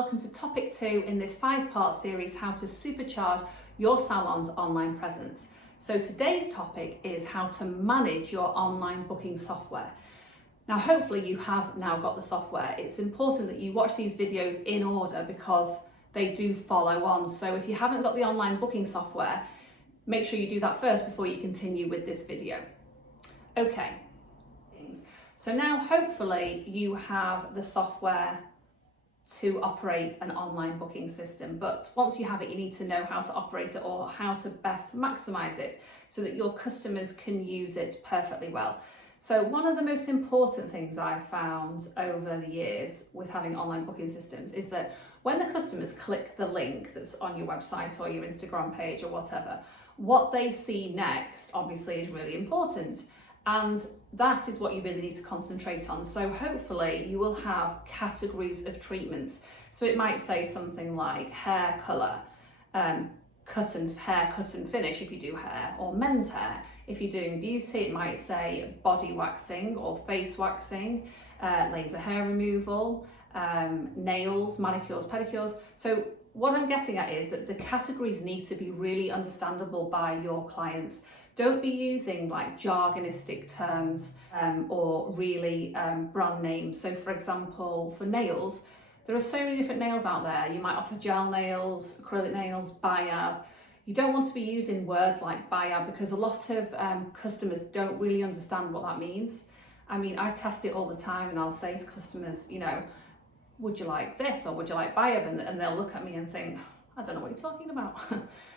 welcome to topic 2 in this 5-part series, how to supercharge your salon's online presence. So today's topic is how to manage your online booking software. Now hopefully you have now got the software. It's important that you watch these videos in order because they do follow on. So if you haven't got the online booking software, make sure you do that first before you continue with this video. Okay, so now hopefully you have the software to operate an online booking system, but once you have it, you need to know how to operate it or how to best maximize it so that your customers can use it perfectly well. So one of the most important things I've found over the years with having online booking systems is that when the customers click the link that's on your website or your Instagram page or whatever, what they see next obviously is really important. And that is what you really need to concentrate on. So hopefully you will have categories of treatments. So it might say something like hair colour, hair cut and finish if you do hair, or men's hair. If you're doing beauty, it might say body waxing or face waxing, laser hair removal, nails, manicures, pedicures. So what I'm getting at is that the categories need to be really understandable by your clients. Don't be using like jargonistic terms or really brand names. So for example, for nails, there are so many different nails out there. You might offer gel nails, acrylic nails, biab. You don't want to be using words like biab because a lot of customers don't really understand what that means. I mean, I test it all the time and I'll say to customers, you know, would you like this or would you like biab? And they'll look at me and think, I don't know what you're talking about.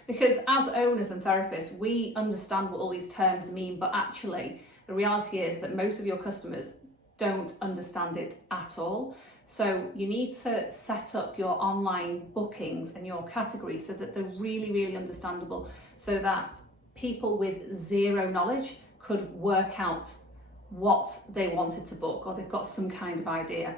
Because as owners and therapists, we understand what all these terms mean, but actually the reality is that most of your customers don't understand it at all. So you need to set up your online bookings and your categories so that they're really, really understandable so that people with zero knowledge could work out what they wanted to book or they've got some kind of idea.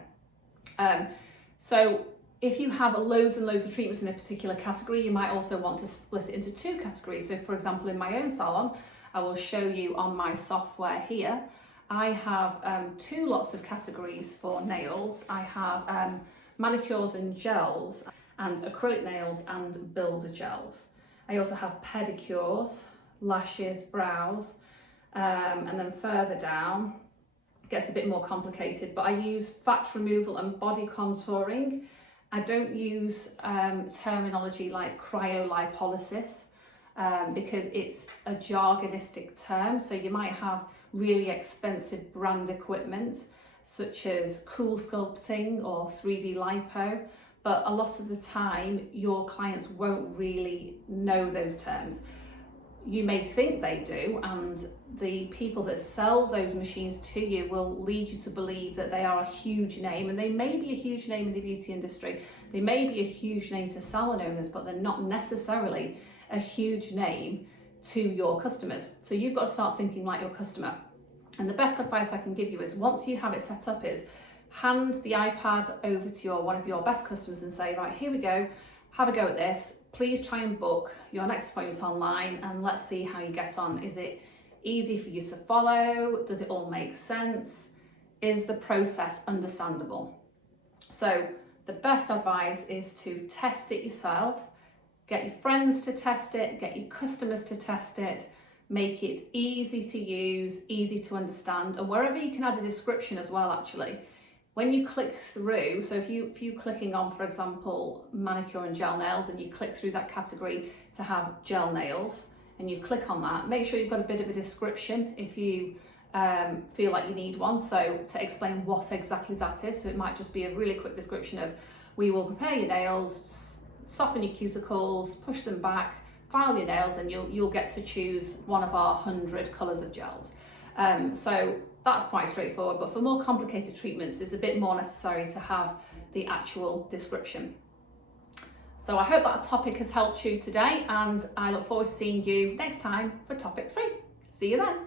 So if you have loads and loads of treatments in a particular category, you might also want to split it into 2 categories. So for example, in my own salon, I will show you on my software here, I have 2 lots of categories for nails. I have manicures and gels and acrylic nails and builder gels. I also have pedicures, lashes, brows, and then further down, it gets a bit more complicated, but I use fat removal and body contouring. I don't use terminology like cryolipolysis because it's a jargonistic term. So you might have really expensive brand equipment such as cool sculpting or 3D lipo, but a lot of the time your clients won't really know those terms. You may think they do, and the people that sell those machines to you will lead you to believe that they are a huge name, and they may be a huge name in the beauty industry. They may be a huge name to salon owners, but they're not necessarily a huge name to your customers. So you've got to start thinking like your customer. And the best advice I can give you is once you have it set up is hand the iPad over to one of your best customers and say, right, here we go, have a go at this. Please try and book your next appointment online and let's see how you get on. Is it easy for you to follow? Does it all make sense? Is the process understandable? So the best advice is to test it yourself, get your friends to test it, get your customers to test it, make it easy to use, easy to understand, and wherever you can add a description as well actually. When you click through, so if you're clicking on, for example, manicure and gel nails, and you click through that category to have gel nails, and you click on that, make sure you've got a bit of a description if you feel like you need one, so to explain what exactly that is. So it might just be a really quick description of, we will prepare your nails, soften your cuticles, push them back, file your nails, and you'll get to choose one of our 100 colours of gels. So that's quite straightforward, but for more complicated treatments, it's a bit more necessary to have the actual description. So I hope that topic has helped you today, and I look forward to seeing you next time for topic 3. See you then.